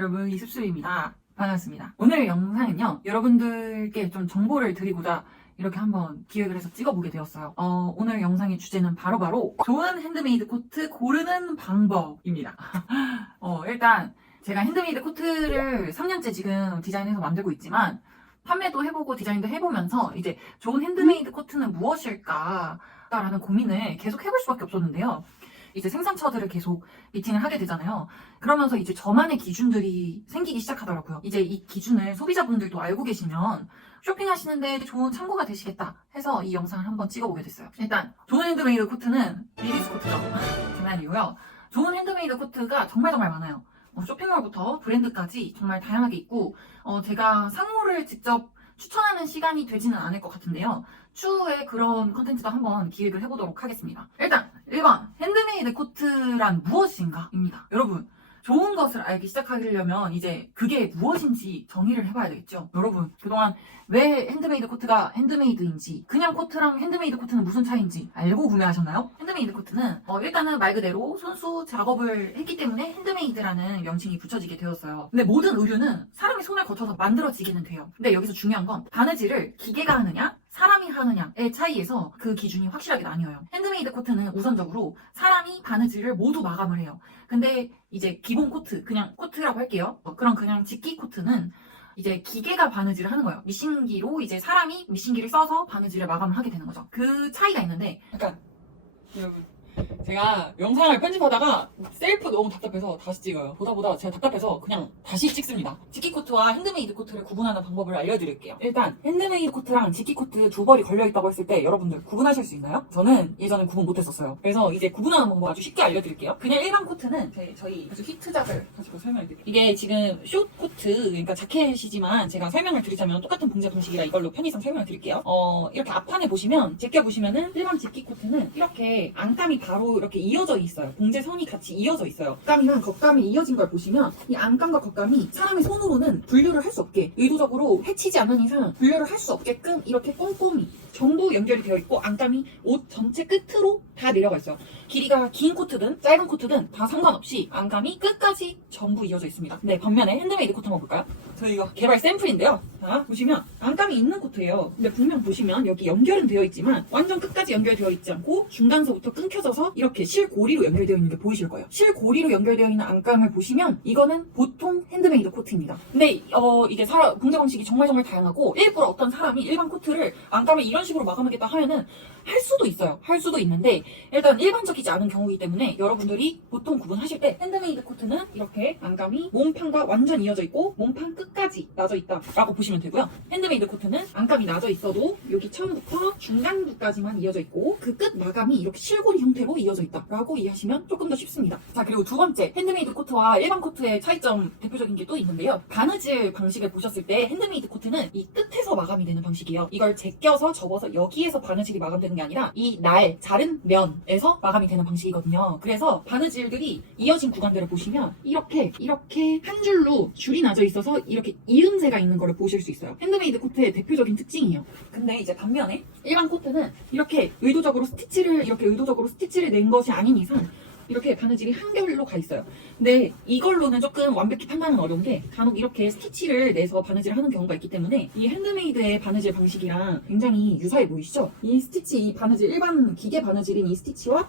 여러분, 이습수입니다. 반갑습니다. 오늘 영상은요, 여러분들께 좀 정보를 드리고자 이렇게 한번 기획을 해서 찍어보게 되었어요. 오늘 영상의 주제는 바로바로 좋은 핸드메이드 코트 고르는 방법입니다. 일단 제가 핸드메이드 코트를 3년째 지금 디자인해서 만들고 있지만 판매도 해보고 디자인도 해보면서 이제 좋은 핸드메이드 코트는 무엇일까라는 고민을 계속 해볼 수밖에 없었는데요. 이제 생산처들을 계속 미팅을 하게 되잖아요. 그러면서 이제 저만의 기준들이 생기기 시작하더라고요. 이제 이 기준을 소비자분들도 알고 계시면 쇼핑하시는데 좋은 참고가 되시겠다 해서 이 영상을 한번 찍어보게 됐어요. 일단 좋은 핸드메이드 코트는 리리스 코트죠. 제 말이고요. 좋은 핸드메이드 코트가 정말 많아요. 쇼핑몰부터 브랜드까지 정말 다양하게 있고 제가 상호를 직접 추천하는 시간이 되지는 않을 것 같은데요. 추후에 그런 컨텐츠도 한번 기획을 해보도록 하겠습니다. 일단 1번 핸드메이드 코트란 무엇인가 입니다. 여러분, 좋은 것을 알기 시작하려면 이제 그게 무엇인지 정의를 해봐야 되겠죠. 여러분, 그동안 왜 핸드메이드 코트가 핸드메이드인지, 그냥 코트랑 핸드메이드 코트는 무슨 차이인지 알고 구매하셨나요? 핸드메이드 코트는 일단은 말 그대로 손수 작업을 했기 때문에 핸드메이드라는 명칭이 붙여지게 되었어요. 근데 모든 의류는 사람의 손을 거쳐서 만들어지기는 돼요. 근데 여기서 중요한 건 바느질을 기계가 하느냐 사람이 하느냐의 차이에서 그 기준이 확실하게 나뉘어요. 핸드메이드 코트는 우선적으로 사람이 바느질을 모두 마감을 해요. 근데 이제 기본 코트, 그냥 코트라고 할게요. 그럼 그냥 직기 코트는 이제 기계가 바느질을 하는 거예요. 미싱기로 이제 사람이 미싱기를 써서 바느질을 마감을 하게 되는 거죠. 그 차이가 있는데 약간 여러분, 제가 영상을 편집하다가 셀프 너무 답답해서 다시 찍어요. 보다 제가 답답해서 그냥 다시 찍습니다. 직기 코트와 핸드메이드 코트를 구분하는 방법을 알려드릴게요. 일단 핸드메이드 코트랑 직기 코트 두 벌이 걸려있다고 했을 때 여러분들 구분하실 수 있나요? 저는 예전에 구분 못했었어요. 그래서 이제 구분하는 방법 아주 쉽게 알려드릴게요. 그냥 일반 코트는 저희 아주 히트작을 가지고 설명해드릴게요. 이게 지금 숏 코트, 그러니까 자켓이지만 제가 설명을 드리자면 똑같은 봉제 방식이라 이걸로 편의상 설명을 드릴게요. 이렇게 앞판에 보시면 제껴보시면은 일반 직기 코트는 이렇게 안감이 바로 이렇게 이어져 있어요. 봉제선이 같이 이어져 있어요. 겉감이랑 겉감이 이어진 걸 보시면 이 안감과 겉감이 사람의 손으로는 분류를 할 수 없게, 의도적으로 해치지 않는 이상 분류를 할 수 없게끔 이렇게 꼼꼼히 전부 연결이 되어 있고 안감이 옷 전체 끝으로 다 내려가 있어요. 길이가 긴 코트든 짧은 코트든 다 상관없이 안감이 끝까지 전부 이어져 있습니다. 네, 반면에 핸드메이드 코트 한번 볼까요? 저희가 개발 샘플인데요. 자, 보시면 안감이 있는 코트예요. 근데 분명 보시면 여기 연결은 되어 있지만 완전 끝까지 연결되어 있지 않고 중간서부터 끊겨져서 이렇게 실고리로 연결되어 있는 게 보이실 거예요. 실고리로 연결되어 있는 안감을 보시면 이거는 보통 핸드메이드 코트입니다. 근데 이게 봉제 방식이 정말 다양하고 일부러 어떤 사람이 일반 코트를 안감을 이런 식으로 마감하겠다 하면은 할 수도 있어요. 할 수도 있는데 일단 일반적이지 않은 경우이기 때문에 여러분들이 보통 구분하실 때 핸드메이드 코트는 이렇게 안감이 몸판과 완전 이어져 있고 몸판 끝까지 나져 있다 라고 보시면 되고요. 핸드메이드 코트는 안감이 나져 있어도 여기 처음부터 중간부까지만 이어져 있고 그 끝 마감이 이렇게 실고리 형태로 이어져 있다 라고 이해하시면 조금 더 쉽습니다. 자, 그리고 두 번째, 핸드메이드 코트와 일반 코트의 차이점 대표적인 게 또 있는데요. 바느질 방식을 보셨을 때 핸드메이드 코트는 이 끝에서 마감이 되는 방식이에요. 이걸 제껴서 접어서 여기에서 바느질이 마감되는 게 아니라 이 자른 면에서 마감이 되는 방식이거든요. 그래서 바느질들이 이어진 구간들을 보시면 이렇게 한 줄로 줄이 나져 있어서 이렇게 이음새가 있는 거를 보실 수 있어요. 핸드메이드 코트의 대표적인 특징이에요. 근데 이제 반면에 일반 코트는 이렇게 의도적으로 스티치를 낸 것이 아닌 이상 이렇게 바느질이 한결로 가 있어요. 근데 이걸로는 조금 완벽히 판단은 어려운 게 간혹 이렇게 스티치를 내서 바느질을 하는 경우가 있기 때문에 이 핸드메이드의 바느질 방식이랑 굉장히 유사해 보이시죠? 이 스티치, 이 바느질, 일반 기계 바느질인 이 스티치와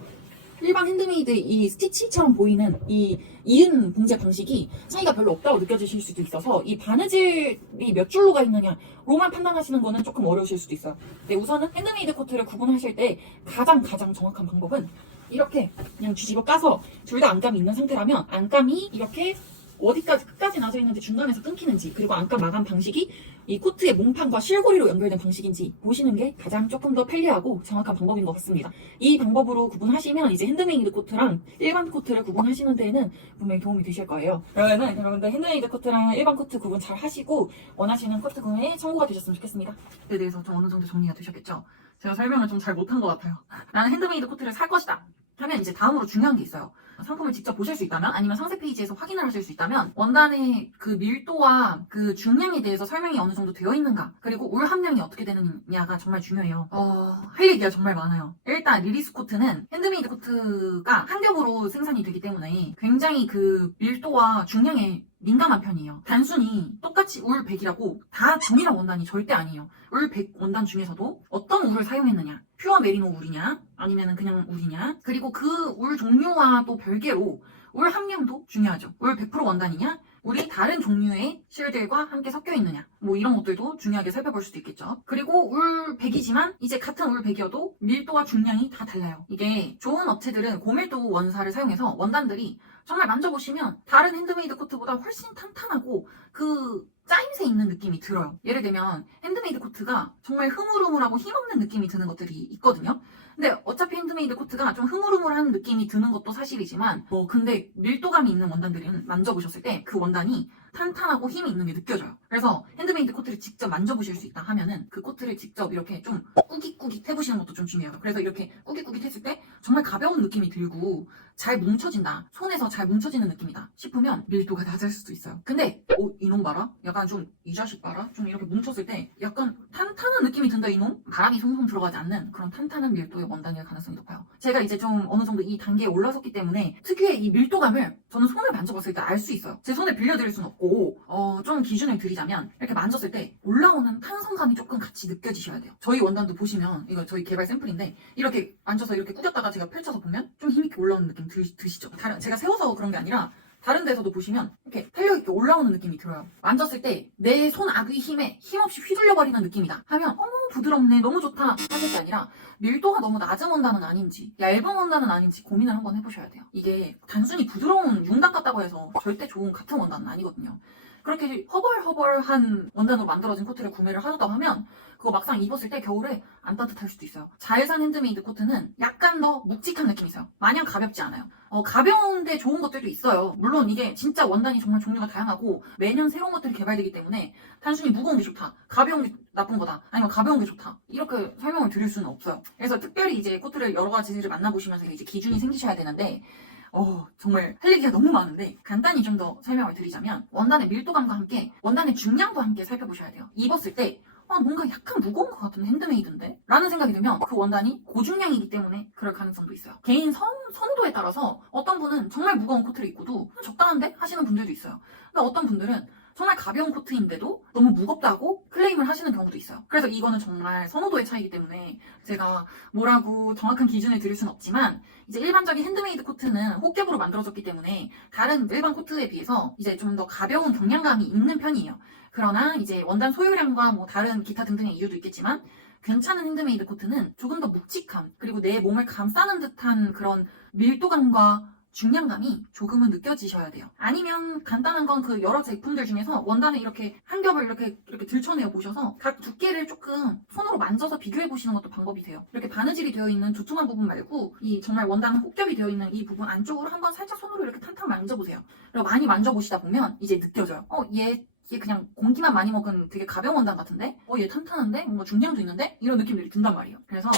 일반 핸드메이드 이 스티치처럼 보이는 이 이은 봉제 방식이 차이가 별로 없다고 느껴지실 수도 있어서 이 바느질이 몇 줄로 가 있느냐로만 판단하시는 거는 조금 어려우실 수도 있어요. 근데 우선은 핸드메이드 코트를 구분하실 때 가장 정확한 방법은 이렇게 그냥 뒤집어 까서 둘 다 안감이 있는 상태라면 안감이 이렇게 어디까지 끝까지 나져 있는지 중간에서 끊기는지, 그리고 안감 마감 방식이 이 코트의 몸판과 실고리로 연결된 방식인지 보시는 게 가장 조금 더 편리하고 정확한 방법인 것 같습니다. 이 방법으로 구분하시면 이제 핸드메이드 코트랑 일반 코트를 구분하시는 데에는 분명히 도움이 되실 거예요. 그러면은 여러분들 핸드메이드 코트랑 일반 코트 구분 잘 하시고 원하시는 코트 구매에 참고가 되셨으면 좋겠습니다. 그에 대해서 좀 어느 정도 정리가 되셨겠죠? 제가 설명을 좀 잘 못한 것 같아요. 나는 핸드메이드 코트를 살 것이다 하면 이제 다음으로 중요한 게 있어요. 상품을 직접 보실 수 있다면, 아니면 상세 페이지에서 확인을 하실 수 있다면 원단의 그 밀도와 그 중량에 대해서 설명이 어느 정도 되어 있는가, 그리고 울 함량이 어떻게 되느냐가 정말 중요해요. 할 얘기가 정말 많아요. 일단 리리스 코트는 핸드메이드 코트가 한 겹으로 생산이 되기 때문에 굉장히 그 밀도와 중량에 민감한 편이에요. 단순히 똑같이 울 100이라고 다 동일한 원단이 절대 아니에요. 울 100 원단 중에서도 어떤 울을 사용했느냐, 퓨어 메리노 울이냐 아니면 그냥 울이냐, 그리고 그 울 종류와 또 별개로 울 함량도 중요하죠. 울 100% 원단이냐, 우리 다른 종류의 실들과 함께 섞여 있느냐, 뭐 이런 것들도 중요하게 살펴볼 수도 있겠죠. 그리고 울 100이지만 이제 같은 울 100이어도 밀도와 중량이 다 달라요. 이게 좋은 업체들은 고밀도 원사를 사용해서 원단들이 정말 만져보시면 다른 핸드메이드 코트보다 훨씬 탄탄하고 그 짜임새 있는 느낌이 들어요. 예를 들면 핸드메이드 코트가 정말 흐물흐물하고 힘없는 느낌이 드는 것들이 있거든요. 근데 어차피 핸드메이드 코트가 좀 흐물흐물한 느낌이 드는 것도 사실이지만 근데 밀도감이 있는 원단들은 만져보셨을 때 그 원단이 탄탄하고 힘이 있는 게 느껴져요. 그래서 핸드메이드 코트를 직접 만져보실 수 있다 하면은 그 코트를 직접 이렇게 좀 꾸깃꾸깃 해보시는 것도 좀 중요해요. 그래서 이렇게 꾸깃꾸깃 했을 때 정말 가벼운 느낌이 들고 잘 뭉쳐진다, 손에서 잘 뭉쳐지는 느낌이다 싶으면 밀도가 낮을 수도 있어요. 근데 이놈 봐라? 약간 좀 이 자식 봐라? 좀 이렇게 뭉쳤을 때 약간 탄탄한 느낌이 든다 이놈? 바람이 송송 들어가지 않는 그런 탄탄한 밀도의 원단일 가능성이 높아요. 제가 이제 좀 어느 정도 이 단계에 올라섰기 때문에 특유의 이 밀도감을 저는 손을 만져봤을 때 알 수 있어요. 제 손을 빌려드릴 순 없고 좀 기준을 드리자면 이렇게 만졌을 때 올라오는 탄성감이 조금 같이 느껴지셔야 돼요. 저희 원단도 보시면 이거 저희 개발 샘플인데 이렇게 만져서 이렇게 꾸겼다가 제가 펼쳐서 보면 좀 힘있게 올라오는 느낌 드시죠? 제가 세워서 그런 게 아니라 다른 데서도 보시면 이렇게 탄력있게 올라오는 느낌이 들어요. 만졌을 때 내 손 아귀 힘에 힘없이 휘둘려버리는 느낌이다 하면 어머 부드럽네 너무 좋다 하실 게 아니라 밀도가 너무 낮은 원단은 아닌지 얇은 원단은 아닌지 고민을 한번 해보셔야 돼요. 이게 단순히 부드러운 융단 같다고 해서 절대 좋은 같은 원단은 아니거든요. 그렇게 허벌허벌한 원단으로 만들어진 코트를 구매를 하셨다고 하면 그거 막상 입었을 때 겨울에 안 따뜻할 수도 있어요. 잘 산 핸드메이드 코트는 약간 더 묵직한 느낌이 있어요. 마냥 가볍지 않아요. 가벼운데 좋은 것들도 있어요. 물론 이게 진짜 원단이 정말 종류가 다양하고 매년 새로운 것들이 개발되기 때문에 단순히 무거운 게 좋다, 가벼운 게 나쁜 거다, 아니면 가벼운 게 좋다 이렇게 설명을 드릴 수는 없어요. 그래서 특별히 이제 코트를 여러 가지를 만나보시면서 이제 기준이 생기셔야 되는데 정말 할 얘기가 너무 많은데 간단히 좀 더 설명을 드리자면 원단의 밀도감과 함께 원단의 중량도 함께 살펴보셔야 돼요. 입었을 때 뭔가 약간 무거운 것 같은 핸드메이드인데? 라는 생각이 들면 그 원단이 고중량이기 때문에 그럴 가능성도 있어요. 개인 선호도에 따라서 어떤 분은 정말 무거운 코트를 입고도 적당한데? 하시는 분들도 있어요. 근데 어떤 분들은 정말 가벼운 코트인데도 너무 무겁다고 클레임을 하시는 경우도 있어요. 그래서 이거는 정말 선호도의 차이기 때문에 제가 뭐라고 정확한 기준을 드릴 수는 없지만 이제 일반적인 핸드메이드 코트는 혹겹으로 만들어졌기 때문에 다른 일반 코트에 비해서 이제 좀 더 가벼운 경량감이 있는 편이에요. 그러나 이제 원단 소유량과 뭐 다른 기타 등등의 이유도 있겠지만 괜찮은 핸드메이드 코트는 조금 더 묵직함 그리고 내 몸을 감싸는 듯한 그런 밀도감과 중량감이 조금은 느껴지셔야 돼요. 아니면 간단한 건 그 여러 제품들 중에서 원단을 이렇게 한 겹을 이렇게 들쳐내어 보셔서 각 두께를 조금 손으로 만져서 비교해 보시는 것도 방법이 돼요. 이렇게 바느질이 되어 있는 두툼한 부분 말고 이 정말 원단 혹겹이 되어 있는 이 부분 안쪽으로 한번 살짝 손으로 이렇게 탄탄 만져보세요. 그리고 많이 만져보시다 보면 이제 느껴져요. 얘 그냥 공기만 많이 먹은 되게 가벼운 원단 같은데? 얘 탄탄한데? 뭔가 중량도 있는데? 이런 느낌들이 든단 말이에요. 그래서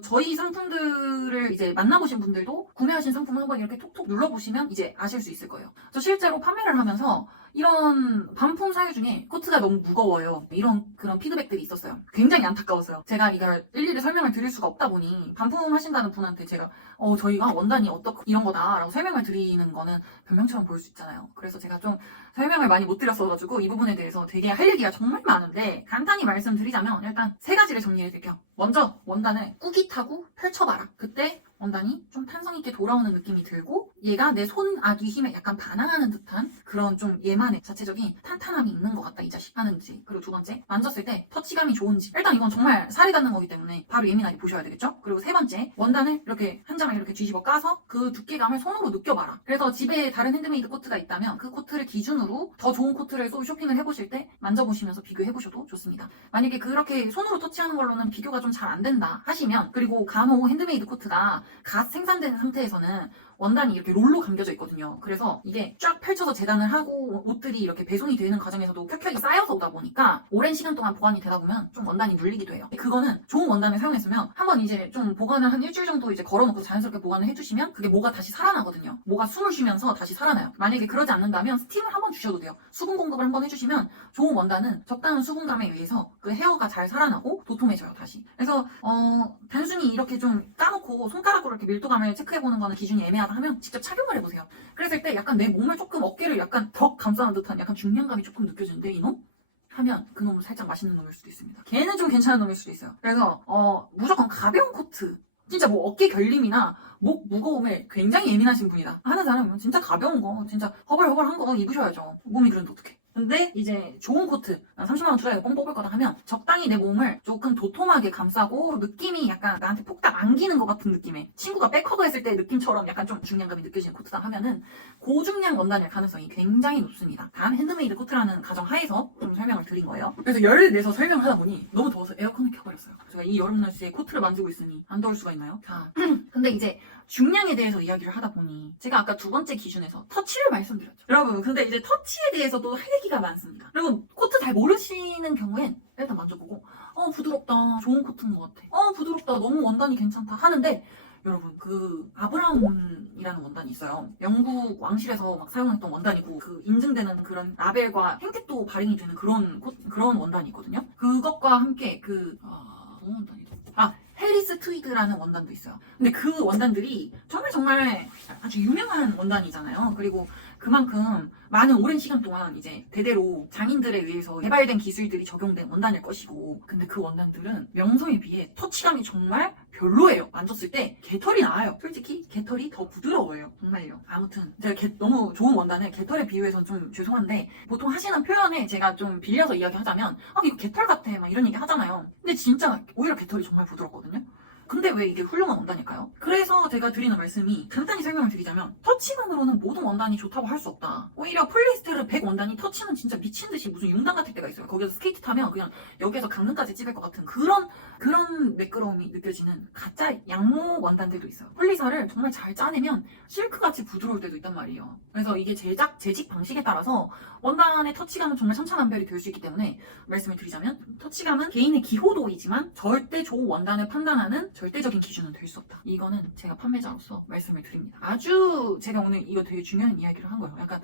저희 상품들을 이제 만나보신 분들도 구매하신 상품을 한번 이렇게 톡톡 눌러보시면 이제 아실 수 있을 거예요. 저 실제로 판매를 하면서 이런 반품 사유 중에 코트가 너무 무거워요. 이런 그런 피드백들이 있었어요. 굉장히 안타까웠어요. 제가 이걸 일일이 설명을 드릴 수가 없다 보니 반품하신다는 분한테 제가 저희가 원단이 이런 거다라고 설명을 드리는 거는 변명처럼 보일 수 있잖아요. 그래서 제가 좀 설명을 많이 못 드렸어가지고 이 부분에 대해서 되게 할 얘기가 정말 많은데 간단히 말씀드리자면 일단 세 가지를 정리해드릴게요. 먼저 원단을 꾸깃하고 펼쳐봐라. 그때 원단이 좀 탄성있게 돌아오는 느낌이 들고 얘가 내 손아귀 힘에 약간 반항하는 듯한 그런 좀 얘만의 자체적인 탄탄함이 있는 것 같다 이 자식 하는지. 그리고 두 번째 만졌을 때 터치감이 좋은지. 일단 이건 정말 살이 닿는 거기 때문에 바로 예민하게 보셔야 되겠죠. 그리고 세 번째 원단을 이렇게 한 장을 이렇게 뒤집어 까서 그 두께감을 손으로 느껴봐라. 그래서 집에 다른 핸드메이드 코트가 있다면 그 코트를 기준으로 더 좋은 코트를 쇼핑을 해보실 때 만져보시면서 비교해보셔도 좋습니다. 만약에 그렇게 손으로 터치하는 걸로는 비교가 좀 잘 안 된다 하시면, 그리고 간혹 핸드메이드 코트가 갓 생산된 상태에서는 원단이 이렇게 롤로 감겨져 있거든요. 그래서 이게 쫙 펼쳐서 재단을 하고 옷들이 이렇게 배송이 되는 과정에서도 켜켜이 쌓여서 오다 보니까 오랜 시간 동안 보관이 되다 보면 좀 원단이 눌리기도 해요. 그거는 좋은 원단을 사용했으면 한번 이제 좀 보관을 한 일주일 정도 이제 걸어놓고 자연스럽게 보관을 해주시면 그게 모가 다시 살아나거든요. 모가 숨을 쉬면서 다시 살아나요. 만약에 그러지 않는다면 스팀을 한번 주셔도 돼요. 수분 공급을 한번 해주시면 좋은 원단은 적당한 수분감에 의해서 그 헤어가 잘 살아나고 도톰해져요 다시. 그래서 단순히 이렇게 좀 까놓고 손가락으로 이렇게 밀도감을 체크해보는 거는 기준이 애매하다 애매하다 하면 직접 착용을 해보세요. 그랬을 때 약간 내 몸을 조금 어깨를 약간 더 감싸는 듯한 약간 중량감이 조금 느껴지는데 이놈? 하면 그 놈은 살짝 맛있는 놈일 수도 있습니다. 걔는 좀 괜찮은 놈일 수도 있어요. 그래서 무조건 가벼운 코트, 진짜 뭐 어깨 결림이나 목 무거움에 굉장히 예민하신 분이다 하는 사람이면 진짜 가벼운 거, 진짜 허벌허벌한 거 입으셔야죠. 몸이 그런데 어떡해. 근데 이제 좋은 코트, 30만 원 투자해서 뽕 뽑을 거다 하면 적당히 내 몸을 조금 도톰하게 감싸고 느낌이 약간 나한테 폭딱 안기는 것 같은 느낌의, 친구가 백허그 했을 때 느낌처럼 약간 좀 중량감이 느껴지는 코트다 하면은 고중량 원단일 가능성이 굉장히 높습니다. 단 핸드메이드 코트라는 가정 하에서 좀 설명을 드린 거예요. 그래서 열을 내서 설명을 하다 보니 너무 더워서 에어컨을 켜버렸어요. 제가 이 여름 날씨에 코트를 만지고 있으니 안 더울 수가 있나요? 자, 근데 이제 중량에 대해서 이야기를 하다 보니 제가 아까 두 번째 기준에서 터치를 말씀드렸죠. 여러분, 근데 이제 터치에 대해서도 할 얘기가 많습니다. 그리고 코트 잘 모르시는 경우엔 일단 만져보고 부드럽다, 좋은 코트인 것 같아, 부드럽다, 너무 원단이 괜찮다 하는데, 여러분, 그 아브라함이라는 원단이 있어요. 영국 왕실에서 막 사용했던 원단이고, 그 인증되는 그런 라벨과 행택도 발행이 되는 그런 원단이 있거든요. 그것과 함께 무슨 원단이죠? 해리스 트위드라는 원단도 있어요. 근데 그 원단들이 정말 아주 유명한 원단이잖아요. 그리고 그만큼 많은 오랜 시간 동안 이제 대대로 장인들에 의해서 개발된 기술들이 적용된 원단일 것이고, 근데 그 원단들은 명성에 비해 터치감이 정말 별로예요. 만졌을 때 개털이 나와요. 솔직히 개털이 더 부드러워요. 정말요. 아무튼 제가 너무 좋은 원단을 개털에 비유해서 좀 죄송한데, 보통 하시는 표현에 제가 좀 빌려서 이야기하자면 이거 개털 같아 막 이런 얘기 하잖아요. 근데 진짜 오히려 개털이 정말 부드럽거든요. 근데 왜 이게 훌륭한 원단일까요? 그래서 제가 드리는 말씀이, 간단히 설명을 드리자면 터치만으로는 모든 원단이 좋다고 할 수 없다. 오히려 폴리에스테르 100 원단이 터치는 진짜 미친듯이 무슨 융단 같을 때가 있어요. 거기서 스케이트 타면 그냥 여기에서 강릉까지 찍을 것 같은 그런 매끄러움이 느껴지는 가짜 양모 원단들도 있어요. 폴리사를 정말 잘 짜내면 실크같이 부드러울 때도 있단 말이에요. 그래서 이게 재직 방식에 따라서 원단의 터치감은 정말 천차만별이 될 수 있기 때문에 말씀을 드리자면, 터치감은 개인의 기호도이지만 절대 좋은 원단을 판단하는 절대적인 기준은 될 수 없다. 이거는 제가 판매자로서 말씀을 드립니다. 아주 제가 오늘 이거 되게 중요한 이야기를 한 거예요. 약간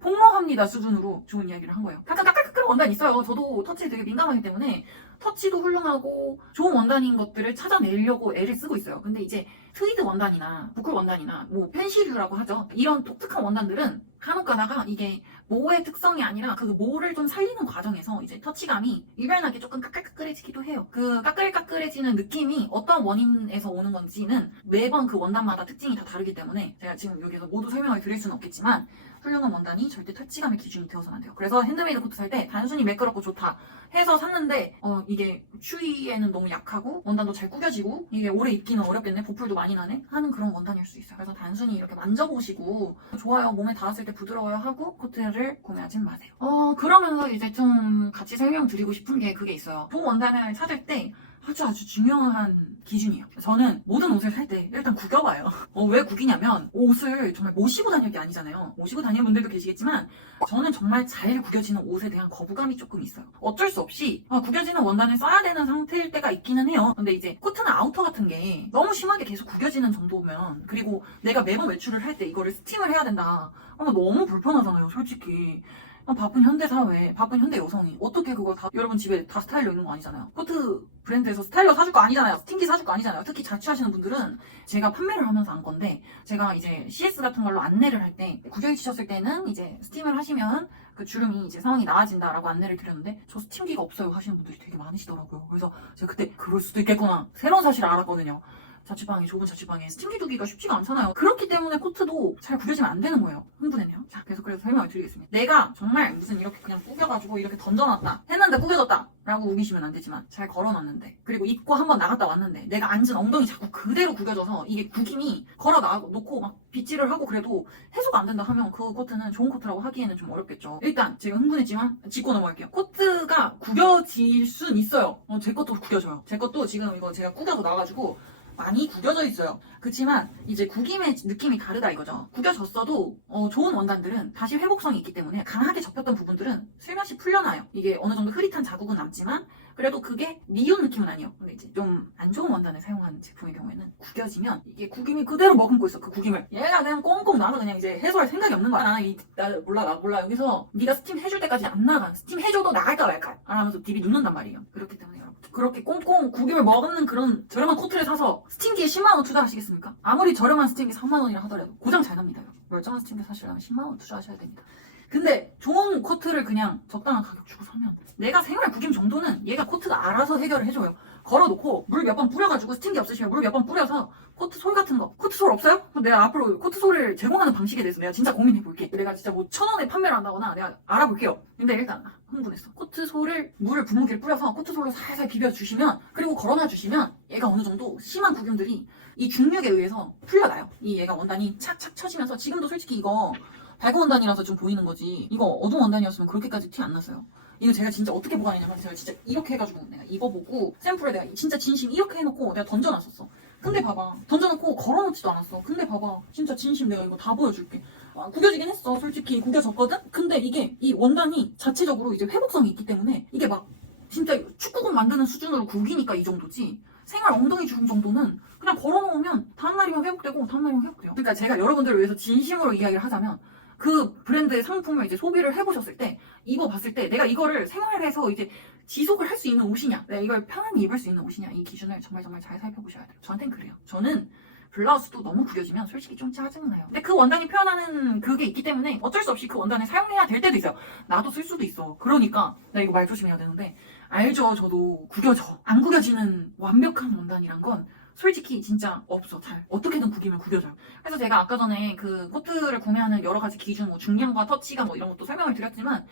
폭로합니다 수준으로 좋은 이야기를 한 거예요. 가끔 까끌까끌 원단 있어요. 저도 터치에 되게 민감하기 때문에 터치도 훌륭하고 좋은 원단인 것들을 찾아내려고 애를 쓰고 있어요. 근데 이제 트위드 원단이나 부클 원단이나 뭐 펜시류라고 하죠. 이런 독특한 원단들은 간혹 가다가 이게 모의 특성이 아니라 그 모를 좀 살리는 과정에서 이제 터치감이 유별나게 조금 까끌까끌해지기도 해요. 그 까끌까끌해지는 느낌이 어떤 원인에서 오는 건지는 매번 그 원단마다 특징이 다 다르기 때문에 제가 지금 여기서 모두 설명을 드릴 수는 없겠지만, 훌륭한 원단이 절대 터치감의 기준이 되어서는 안 돼요. 그래서 핸드메이드 코트 살 때 단순히 매끄럽고 좋다 해서 샀는데 이게 추위에는 너무 약하고 원단도 잘 구겨지고 이게 오래 입기는 어렵겠네, 보풀도 많이 나네 하는 그런 원단일 수 있어요. 그래서 단순히 이렇게 만져보시고 좋아요, 몸에 닿았을 때 부드러워요 하고 코트를 구매하진 마세요. 그러면서 이제 좀 같이 설명드리고 싶은 게 그게 있어요. 좋은 원단을 찾을 때 아주 중요한 기준이에요. 저는 모든 옷을 살 때 일단 구겨봐요. 왜 구기냐면, 옷을 정말 모시고 다닐 게 아니잖아요. 모시고 다니는 분들도 계시겠지만 저는 정말 잘 구겨지는 옷에 대한 거부감이 조금 있어요. 어쩔 수 없이 구겨지는 원단을 써야 되는 상태일 때가 있기는 해요. 근데 이제 코트나 아우터 같은 게 너무 심하게 계속 구겨지는 정도면, 그리고 내가 매번 외출을 할 때 이거를 스팀을 해야 된다, 너무 불편하잖아요 솔직히. 바쁜 현대 사회, 바쁜 현대 여성이 어떻게 그걸 다 여러분 집에 다 스타일러 있는 거 아니잖아요. 코트 브랜드에서 스타일러 사줄 거 아니잖아요. 스팀기 사줄 거 아니잖아요. 특히 자취하시는 분들은 제가 판매를 하면서 안 건데, 제가 이제 CS 같은 걸로 안내를 할 때 구겨지셨을 때는 이제 스팀을 하시면 그 주름이 이제 상황이 나아진다라고 안내를 드렸는데, 저 스팀기가 없어요 하시는 분들이 되게 많으시더라고요. 그래서 제가 그때 그럴 수도 있겠구나, 새로운 사실을 알았거든요. 좁은 자취방에 스팀기 두기가 쉽지가 않잖아요. 그렇기 때문에 코트도 잘 구겨지면 안 되는 거예요. 흥분했네요. 자, 그래서 설명을 드리겠습니다. 내가 정말 무슨 이렇게 그냥 구겨가지고 이렇게 던져놨다 했는데 구겨졌다 라고 우기시면 안 되지만, 잘 걸어놨는데, 그리고 입고 한번 나갔다 왔는데 내가 앉은 엉덩이 자꾸 그대로 구겨져서 이게 구김이 걸어 놓고 막 빗질을 하고 그래도 해소가 안 된다 하면 그 코트는 좋은 코트라고 하기에는 좀 어렵겠죠. 일단 제가 흥분했지만 짚고 넘어갈게요. 코트가 구겨질 순 있어요. 제 것도 구겨져요. 제 것도 지금 이거 제가 구겨서 나와가지고 많이 구겨져 있어요. 그렇지만 이제 구김의 느낌이 다르다 이거죠. 구겨졌어도 좋은 원단들은 다시 회복성이 있기 때문에 강하게 접혔던 부분들은 슬며시 풀려나요. 이게 어느 정도 흐릿한 자국은 남지만 그래도 그게 미운 느낌은 아니에요. 근데 이제 좀 안 좋은 원단을 사용한 제품의 경우에는 구겨지면 이게 구김이 그대로 머금고 있어. 그 구김을 얘가 그냥 꽁꽁 나서 그냥 이제 해소할 생각이 없는 거야. 나 몰라 여기서 네가 스팀 해줄 때까지 안 나가. 스팀 해줘도 나갈까 말까 안 하면서 딥이 눕는단 말이에요. 그렇기 때문에 여러분 그렇게 꽁꽁 구김을 머금는 그런 저렴한 코트를 사서 스팀기에 10만원 투자하시겠습니까? 아무리 저렴한 스팀기 3만원이라 하더라도 고장 잘 납니다. 여러분. 멀쩡한 스팀기 사시려면 10만원 투자하셔야 됩니다. 근데 좋은 코트를 그냥 적당한 가격 주고 사면 내가 생활 구김 정도는 얘가 코트가 알아서 해결을 해줘요. 걸어놓고 물 몇 번 뿌려가지고 스팀기 없으시면 물 몇 번 뿌려서 코트 솔 같은 거 코트 솔 없어요? 그럼 내가 앞으로 코트 솔을 제공하는 방식에 대해서 내가 진짜 고민해볼게. 내가 진짜 뭐 1,000원에 판매를 한다거나 내가 알아볼게요. 근데 일단 흥분했어. 코트 솔을 물을 분무기를 뿌려서 코트 솔로 살살 비벼주시면 그리고 걸어놔 주시면 얘가 어느 정도 심한 구김들이 이 중력에 의해서 풀려나요. 이 얘가 원단이 착착 쳐지면서 지금도 솔직히 이거 밝은 원단이라서 좀 보이는 거지 이거 어두운 원단이었으면 그렇게까지 티 안 났어요. 이거 제가 진짜 어떻게 보관했냐면 제가 진짜 이렇게 해가지고 내가 입어보고 샘플을 내가 진짜 진심 이렇게 해놓고 내가 던져놨었어. 근데 봐봐 던져놓고 걸어놓지도 않았어. 근데 봐봐 진짜 진심 내가 이거 다 보여줄게. 구겨지긴 했어. 솔직히 구겨졌거든? 근데 이게 이 원단이 자체적으로 이제 회복성이 있기 때문에 이게 막 진짜 축구공 만드는 수준으로 구기니까 이 정도지 생활 엉덩이 주름 정도는 그냥 걸어놓으면 다음날이면 회복되고 다음날이면 회복돼요. 그러니까 제가 여러분들을 위해서 진심으로 이야기를 하자면 그 브랜드의 상품을 이제 소비를 해보셨을 때 입어봤을 때 내가 이거를 생활에서 이제 지속을 할 수 있는 옷이냐 내가 이걸 편안히 입을 수 있는 옷이냐 이 기준을 정말 잘 살펴보셔야 돼요. 저한테는 그래요. 저는 블라우스도 너무 구겨지면 솔직히 좀 짜증나요. 근데 그 원단이 표현하는 그게 있기 때문에 어쩔 수 없이 그 원단을 사용해야 될 때도 있어요. 나도 쓸 수도 있어. 그러니까 나 이거 말 조심해야 되는데 알죠. 저도 구겨져. 안 구겨지는 완벽한 원단이란 건 솔직히 진짜 없어. 잘 어떻게든 구기면 구겨져요. 그래서 제가 아까 전에 그 코트를 구매하는 여러 가지 기준 뭐 중량과 터치가 뭐 이런 것도 설명을 드렸지만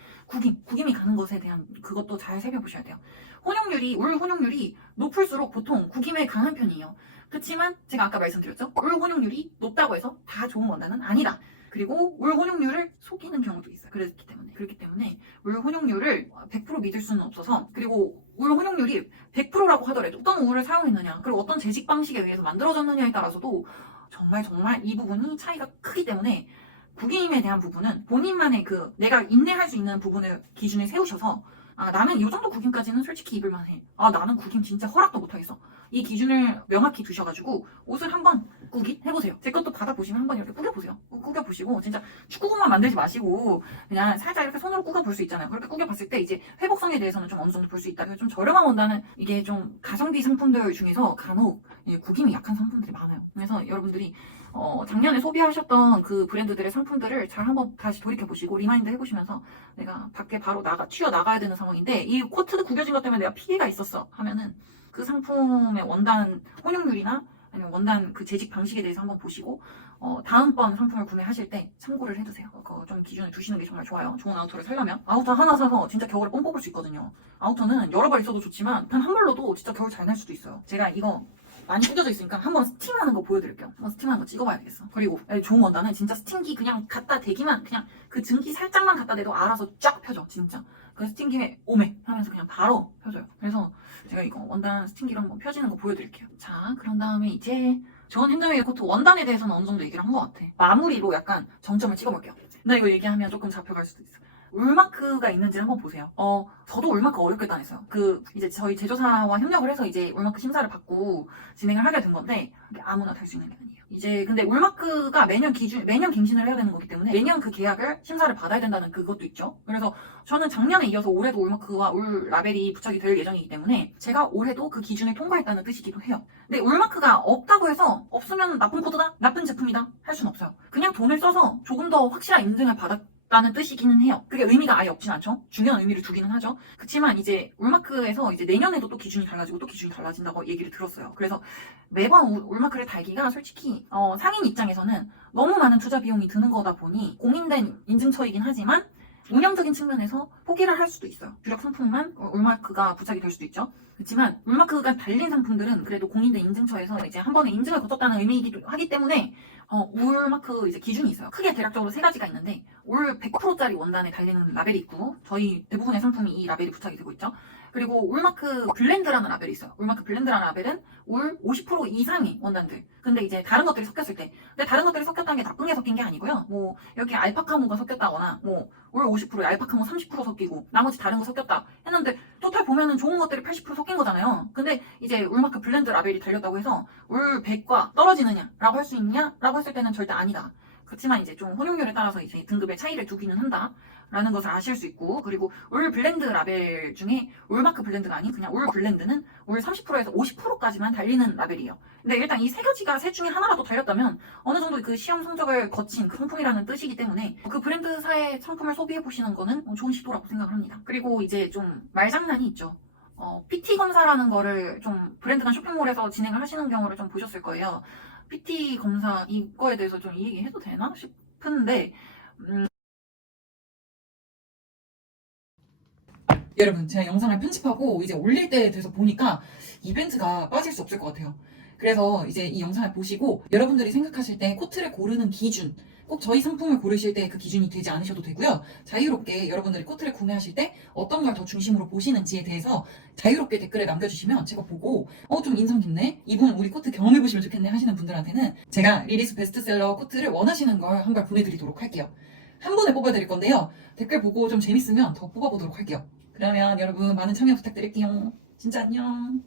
구김이 가는 것에 대한 그것도 잘 살펴보셔야 돼요. 혼용률이 울 혼용률이 높을수록 보통 구김에 강한 편이에요. 그렇지만 제가 아까 말씀드렸죠. 울 혼용률이 높다고 해서 다 좋은 원단은 아니다. 그리고 울 혼용률을 속이는 경우도 있어요. 그렇기 때문에 울 혼용률을 100% 믿을 수는 없어서 그리고 울 혼용률이 100%라고 하더라도 어떤 울을 사용했느냐 그리고 어떤 재직 방식에 의해서 만들어졌느냐에 따라서도 정말 이 부분이 차이가 크기 때문에 구김에 대한 부분은 본인만의 그 내가 인내할 수 있는 부분을 기준을 세우셔서 나는 이 정도 구김까지는 솔직히 입을만 해. 나는 구김 진짜 허락도 못하겠어. 이 기준을 명확히 두셔가지고 옷을 한번 구김 해보세요. 제 것도 받아보시면 한번 이렇게 꾸겨보세요. 꾸겨보시고 진짜 축구공만 만들지 마시고 그냥 살짝 이렇게 손으로 꾸겨볼 수 있잖아요. 그렇게 꾸겨봤을 때 이제 회복성에 대해서는 좀 어느 정도 볼 수 있다. 그리고 좀 저렴한 원단은 이게 좀 가성비 상품들 중에서 간혹 구김이 약한 상품들이 많아요. 그래서 여러분들이 작년에 소비하셨던 그 브랜드들의 상품들을 잘 한번 다시 돌이켜보시고 리마인드 해보시면서 내가 밖에 바로 튀어나가야 되는 상황인데 이 코트 구겨진 것 때문에 내가 피해가 있었어 하면은 그 상품의 원단 혼용률이나 아니면 원단 그 재직 방식에 대해서 한번 보시고 다음번 상품을 구매하실 때 참고를 해두세요. 그거 좀 기준을 두시는 게 정말 좋아요. 좋은 아우터를 사려면 아우터 하나 사서 진짜 겨울에 뽕 뽑을 수 있거든요. 아우터는 여러 벌 있어도 좋지만 단 한 벌로도 진짜 겨울 잘 날 수도 있어요. 제가 이거 많이 꾸겨져 있으니까 한번 스팀하는 거 보여드릴게요. 한번 스팀하는 거 찍어봐야 되겠어. 그리고 좋은 원단은 진짜 스팀기 그냥 갖다 대기만 그냥 그 증기 살짝만 갖다 대도 알아서 쫙 펴져 진짜. 그 스팀기에 오메 하면서 그냥 바로 펴져요. 그래서 제가 이거 원단 스팀기로 한번 펴지는 거 보여드릴게요. 자 그런 다음에 이제 좋은 핸드메이드 코트 원단에 대해서는 어느 정도 얘기를 한 것 같아. 마무리로 약간 정점을 찍어볼게요. 나 이거 얘기하면 조금 잡혀갈 수도 있어. 울마크가 있는지 한번 보세요. 저도 울마크 어렵게 다녔어요. 이제 저희 제조사와 협력을 해서 이제 울마크 심사를 받고 진행을 하게 된 건데, 이게 아무나 달 수 있는 게 아니에요. 이제 근데 울마크가 매년 갱신을 해야 되는 거기 때문에 매년 그 계약을 심사를 받아야 된다는 그것도 있죠. 그래서 저는 작년에 이어서 올해도 울마크와 울 라벨이 부착이 될 예정이기 때문에 제가 올해도 그 기준을 통과했다는 뜻이기도 해요. 근데 울마크가 없다고 해서 없으면 나쁜 코드다? 나쁜 제품이다? 할 수는 없어요. 그냥 돈을 써서 조금 더 확실한 인증을 받았다는 뜻이기는 해요. 그게 의미가 아예 없진 않죠. 중요한 의미를 두기는 하죠. 그치만 이제 울마크에서 이제 내년에도 또 기준이 달라지고 또 기준이 달라진다고 얘기를 들었어요. 그래서 매번 울마크를 달기가 솔직히 상인 입장에서는 너무 많은 투자 비용이 드는 거다 보니 공인된 인증처이긴 하지만 운영적인 측면에서 포기를 할 수도 있어요. 주력 상품만 울마크가 부착이 될 수도 있죠. 그렇지만 울마크가 달린 상품들은 그래도 공인된 인증처에서 이제 한 번에 인증을 거쳤다는 의미이기도 하기 때문에 올 마크 이제 기준이 있어요. 크게 대략적으로 세 가지가 있는데 올 100%짜리 원단에 달리는 라벨이 있고 저희 대부분의 상품이 이 라벨이 부착이 되고 있죠. 그리고 올 마크 블렌드라는 라벨이 있어요. 올 마크 블렌드라는 라벨은 올 50% 이상의 원단들. 근데 이제 다른 것들이 섞였을 때, 근데 다른 것들이 섞였다는 게 나쁜 게 섞인 게 아니고요. 뭐 여기 알파카모가 섞였다거나 뭐 올 50%에 알파카모 30% 섞이고 나머지 다른 거 섞였다 했는데 토탈 보면은 좋은 것들이 80% 섞인 거잖아요. 근데 이제 올 마크 블렌드 라벨이 달렸다고 해서 올 100과 떨어지느냐라고 할 수 있냐라고 했을 때는 절대 아니다. 그렇지만 이제 좀 혼용률에 따라서 이제 등급의 차이를 두기는 한다라는 것을 아실 수 있고, 그리고 올 블렌드 라벨 중에 올 마크 블렌드가 아닌 그냥 올 블렌드는 올 30%에서 50%까지만 달리는 라벨이에요. 근데 일단 이 세 가지가 셋 중에 하나라도 달렸다면 어느 정도 그 시험 성적을 거친 그 상품이라는 뜻이기 때문에 그 브랜드사의 상품을 소비해 보시는 거는 좋은 시도라고 생각을 합니다. 그리고 이제 좀 말장난이 있죠. PT 검사라는 거를 좀 브랜드 간 쇼핑몰에서 진행을 하시는 경우를 좀 보셨을 거예요. PT 검사 이거에 대해서 좀 이 얘기 해도 되나 싶은데 여러분, 제가 영상을 편집하고 이제 올릴 때에 돼서 보니까 이벤트가 빠질 수 없을 것 같아요. 그래서 이제 이 영상을 보시고 여러분들이 생각하실 때 코트를 고르는 기준, 꼭 저희 상품을 고르실 때 그 기준이 되지 않으셔도 되고요. 자유롭게 여러분들이 코트를 구매하실 때 어떤 걸 더 중심으로 보시는지에 대해서 자유롭게 댓글에 남겨주시면 제가 보고 좀 인상 깊네? 이분 우리 코트 경험해보시면 좋겠네 하시는 분들한테는 제가 리리스 베스트셀러 코트를 원하시는 걸 한 벌 보내드리도록 할게요. 한 번에 뽑아드릴 건데요. 댓글 보고 좀 재밌으면 더 뽑아보도록 할게요. 그러면 여러분 많은 참여 부탁드릴게요. 진짜 안녕.